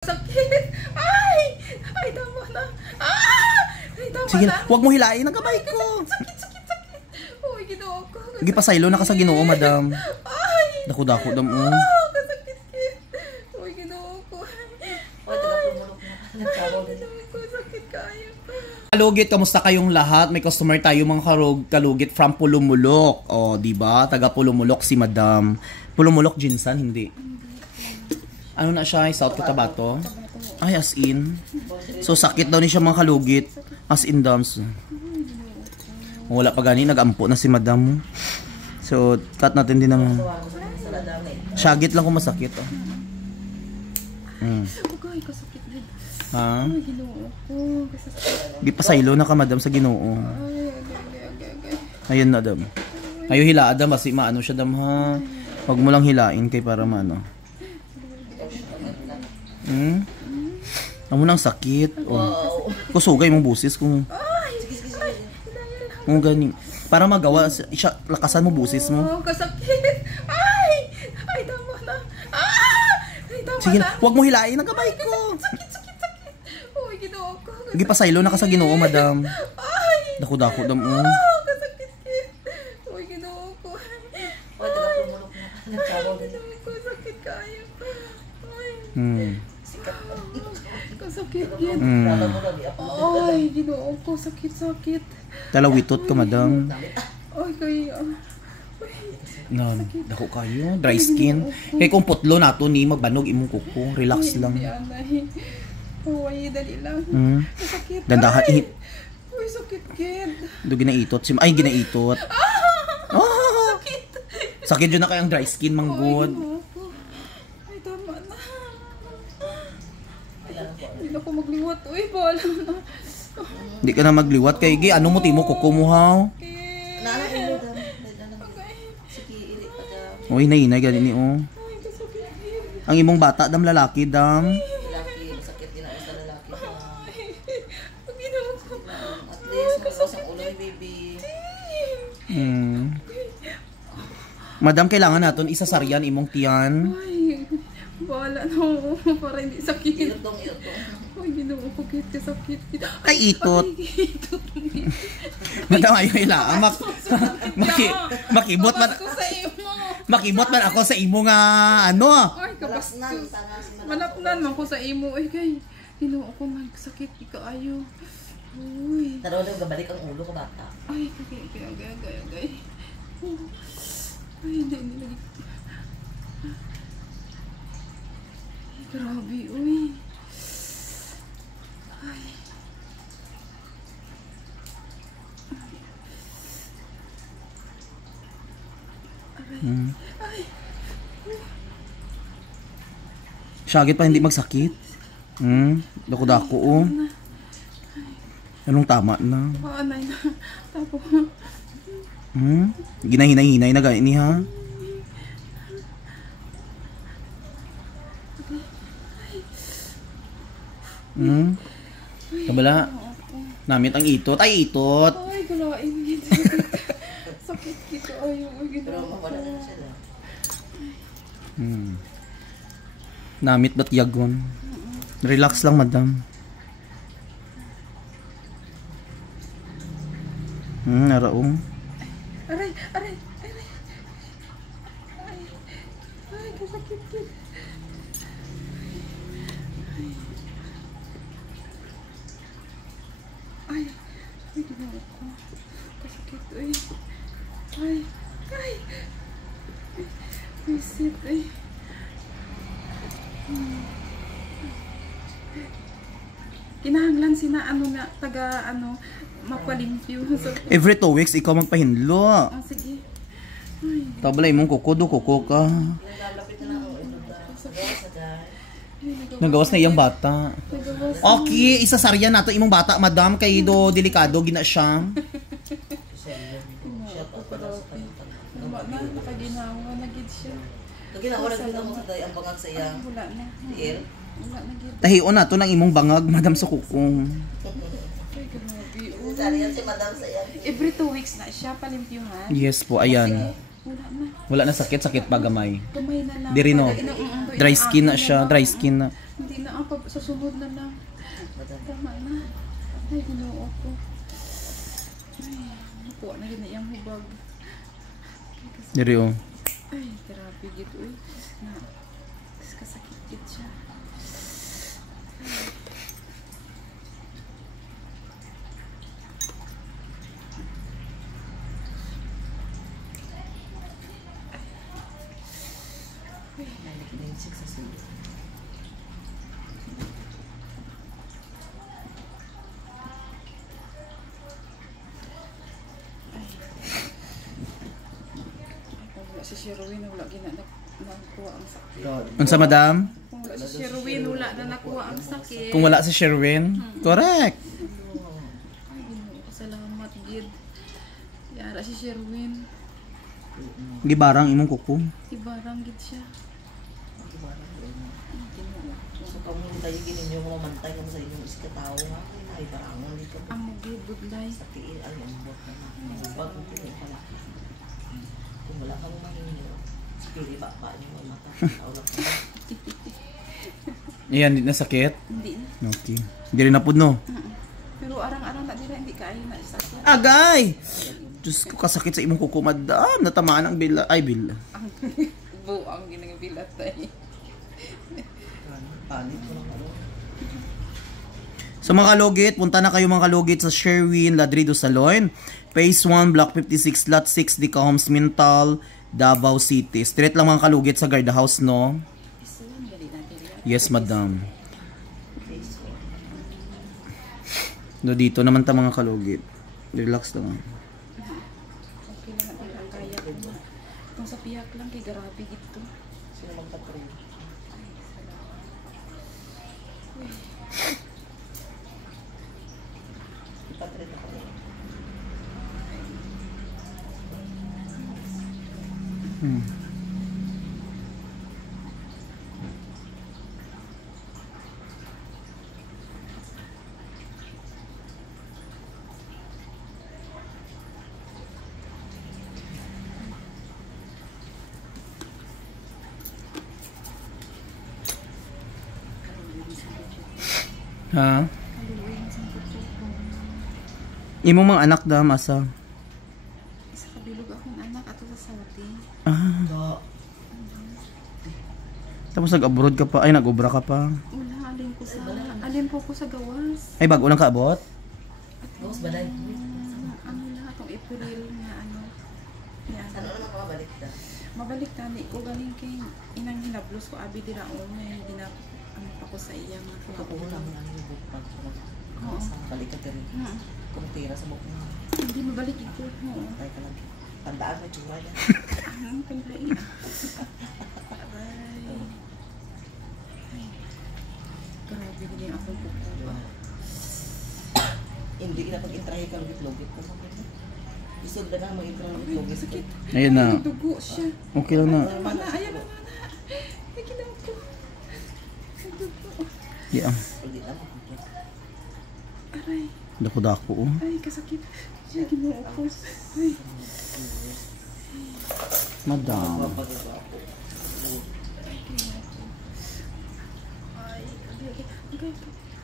Sakit! Ay! Ay, tama na! Ah! Ay, tama Sige, na! huwag mo hilain ang kamay ko. Sakit! Uy, ginoo ko. Sige, pasaylo na ka sa Ginoo, madam. Ay! Dako-dako, dam. Kasakit. Uy, ginoo ko. Ay, ginoo ko. Sakit kayo. Kalugit, kamusta kayong lahat? May customer tayo mga kalugit from Pulumulok. O, di ba? Taga Pulumulok si madam. Pulumulok, Jinsan, hindi. Ano na siya? South Cotabato? Ay, as in. So, sakit daw ni siya mga kalugit. As in, dams. Wala pa gani, nag-ampo na si madam. So, cut natin din ng... Syagit lang kung masakit. Oh. Ay, kasakit din. Ha? Ay, ginoo ko. Kasakit. Di pa saylo na ka, madam, sa Ginoo. Ay. Ayun na, dam. Ayaw hila, dam. Kasi maano siya, dam, ha? Huwag mo lang hilain kay para maano. Amo nang sakit. Oh. Kusugay mong busis kung... Kung ganing. Para magawa, siya, lakasan mo busis mo. Oh, kasakit. Ay! Ay, tama na. Ah! Ay, tama Sige, na. huwag mo hilain ang kamay ko. Sakit. Uy, ginoo ko. Sige, pasaylo na ka sa Ginoo, madam. Ay! Dako-dako, dam. Kasakit. Uy, ginoo ko. Ginoo ko, sakit kayo. Ay. Kasakit yan. Ay, ginoo ko, sakit. Dalawitot ka, madam. Ay, kaya. No, dako kayo. Dry skin. Kaya kung putlo nato ni magbanog imong kuko. Relax lang. Uy, dali lang. Sakit. Dandahan. Uy, sakit kid. Do ginaitot. Ay, ginaitot. Sakit. Sakit yun na kayang dry skin, manggod. Ay, tama na. Hindi na ako magliwat. Uy, bahala na. Hindi ka na magliwat kay Gi. Ano mo timo kuko mo ha? Uy, nainay ganin ni oh. Ang imong bata dam lalaki dam. Sakit din ako sa lalaki. Ginoo ko. At least mawas ang ulo ni baby. Madam, kailangan naton isasaryan imong tiyan. Ay, bahala na ako para hindi sakit. Iyot dong. Ay, ginoo ko kit kasakit. Ay, itot. Ay, itot. Madam, ayaw ilaan. Makibot man. Kabas ko sa imo. Makibot man ako sa imo nga ano. Ay, kabas ko. Malapnan man ko sa imo. Ay, kay. Ginoo ko man sakit. Ikaayo. Uy. Taraw daw gabalik ang ulo ko bata. Ay, agay. Ay, hindi lagi. Ay, grabe, uy. Ay. Ay. Syagit pa hindi magsakit. Dako-dako oh. Anong tama na? Paanay na. Tapos. Ginahinay-hinay na gani ha. Kabala. Namit ang itot. Ay, itot. Ay, kulain. Sakit kita. Ay, Pero ginoo ko. mawala na siya. Namit ba't yagon? Relax lang, madam. Naraong. Aray. Ay, kasakit yun. Ay, ginoo ko. Kasakit, uy. Ay. Visit, ay. Kinahanglan sina taga mapalimpyo. So, Every 2 weeks, ikaw magpahinlo. sige. Ay, Tabla imong kuko ka. Lalapit na lang ako. Nagawas na iyang bata. nagawas. Okay, isasaryan nato imong bata, madam, kay do delikado gina siya. Siya pa pala sa kanyang. Wala na, nakaginawa na gid siya. Naginawa mo sa day ang bangag sa iya. Wala na. Tiil. Wala na gid. Tahion nato ng imong bangag, madam, sa kukong. Ay, grabe. Sariyan si madam sa iya. Every 2 weeks na siya palimpyuhan. Yes po, ayan. Wala na. Wala na sakit pa gamay. Kamay na lang. Diri no. Para Dry skin na siya, dry skin na. Hindi na ang susunod na lang. Tama na. Ay, ginoo ko. Ay, nakuha na rin na iyang hubag. Diri oh. Ay, grabe gito eh. Na, kasakit siya. Si Sherwin, wala nakuha ang sakit. Unsa madam? Kung wala si Sherwin, wala na nakuha ang sakit. Kung wala si Sherwin? Correct. Ay, salamat, Gid. Yara si Sherwin. Gibarang imong kuko. Ibarang Gid siya. So kamo tayo gininyo mo mamantay kamo sa inyong isa ka tawo nga. Ay barangon dito. Ang Gid, budlay. Sa tiil ay ambot na. Bag mo pala. Kung wala kang mahinyo, pili ba niyo ang mata. Tawag ka. Ayan, di na sakit? Hindi na. Okay. Hindi rin napud no? Pero arang-arang na dira, hindi kaayo na sakit. Agay! Diyos ko, kasakit sa imong kuko, madam. Natamaan ang bila. Ay, bila. Ang buang ginagabilat tayo. Panik ko lang ano. Sa mga kalugit, punta na kayo mga kalugit sa Sherwin Ladrido Salon. Phase 1, Block 56, Lot 6, Dica Homes, Mintal, Davao City. Straight lang mga kalugit sa guard house, no? Yes, madam. No, dito naman ta mga kalugit. Relax lang. Okay lang natin ang kaya ko na. Itong sa piyak lang, kay grabe ito. Sino magpatrin? Ipatrin ako. Ha? Imo mga anak da masa. Isa kabilog akong anak ato sa Saudi. Ah. Tapos nag-abroad ka pa, ay nag-obra ka pa. Wala, alin po ko sa gawas. Ay bago lang ka abot? Gawas balay. Ano na, itong April nga ano. Yan. Ano naman mabalik na? Mabalik tani ko galing kay inang hinablos ko abi dira o may ginap ano pa ko sa iya nga ko. Kapuho lang ang ano yung bukpag. Oo. Balik ka rin. Kung tira sa bukpag. Hindi mabalik ito. Oo. Tayo ka lang. Tandaan mo yung tsura niya. Ang pagkain. Aray. Ay. Grabe din yung akong pupo. Hindi ka na pag-intrahe ka lugit-lugit ko. Isog na nga mag-intrahe lugit-lugit. Sakit. Ayun na. Ay, dugo siya. Okay lang na. Tama na. Ayan na. Ay, kinang ko. Ay, dugo. Yeah. Hindi na makikita. Aray. Dako-dako oh. Ay, kasakit. Siya, ginoo ko. Ay. Madam. Mapagawa ko. Ay, okay.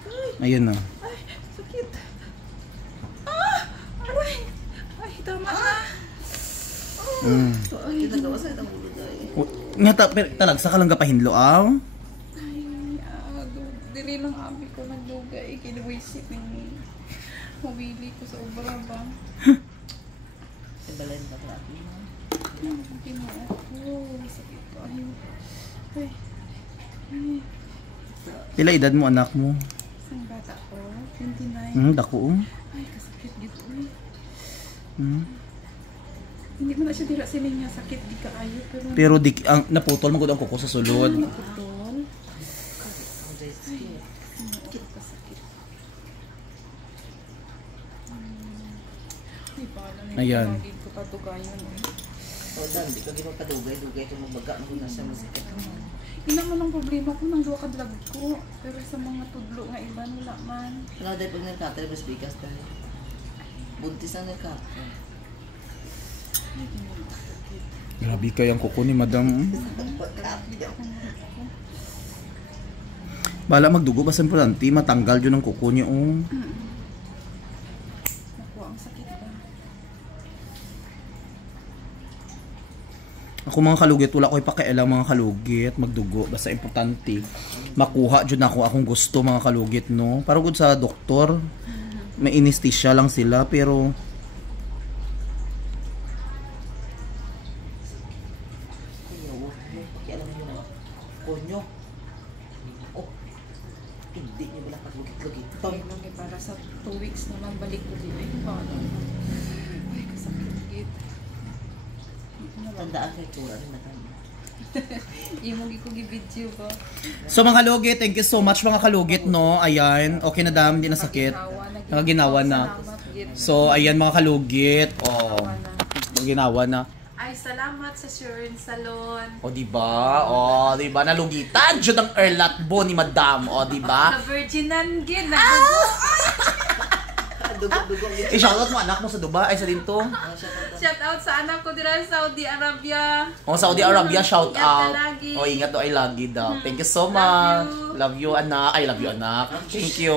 Ay, Ayun na. ay, sakit. Ah! Aray! Ay, tama na. Ay, Hindi nagawa sa'yo ng ulo dahil. Nga talagsa ka lang kapahinlo aw. ay, diri lang abi ko nagdugay. Kinawisip yung mabili ko sa obra ba. Sa balay na grabe. Ginoo ko. Sakit ko. Ay, ay. Ay, Pila edad mo anak mo? isang bata ko. 29. Dako oh. Ay, kasakit gito eh. Hindi mo na siya dira sila niya sakit di kaayo pero Pero di ang naputol magud ang kuko sa sulod. naputol. Sakit pa sakit. Ay, paano na Ayan. yung ko patugayon eh. O dan, di ka ginagpadugay-dugay ito mabaga mo na siya masakit. Yun naman ang problema ko nang duwa ka vlog ko. Pero sa mga tudlo nga iba nila man. Ano dahil pag nagkatay, mas bigas dahil. Buntis ang nagkatay. Ay, ginoo ko. Grabe kay ang kuko ni madam. Pagkatay ako. Bala magdugo basta importante matanggal yun ang kuko niyo. Naku, ang sakit ba? Ako mga kalugit, wala ko ipakialam mga kalugit, magdugo basta importante. Makuha jud ako akong gusto mga kalugit no. Para gud sa doktor, may anesthesia lang sila pero Pakialam nyo na konyo. Oh, hindi nyo wala paglugit-lugit. Ay, lagi para sa 2 weeks naman balik ko din. Ay, paano? Ay, kasakit. Tandaan kay Tura ni Madam. Imong ko gi-video ba? so mga kalugit, thank you so much mga kalugit no. Ayan, okay na dam, hindi na sakit. Nakaginawa na. So ayan mga kalugit. Oh, ginawa na. Ay, salamat sa Shurin Salon. O diba? O diba? Nalugitan jud ang erlatbo ni Madam. O diba? Na-virginan gid. Dugong-dugong yun. I-shoutout mo anak mo sa Dubai, ay sa dito. Shout out sa anak ko dira sa Saudi Arabia. O Saudi Arabia, shout Ingat out. ka lagi. O ingat do ay lagi daw. Thank you so Love much. you. Love you anak. I love you anak. Thank you.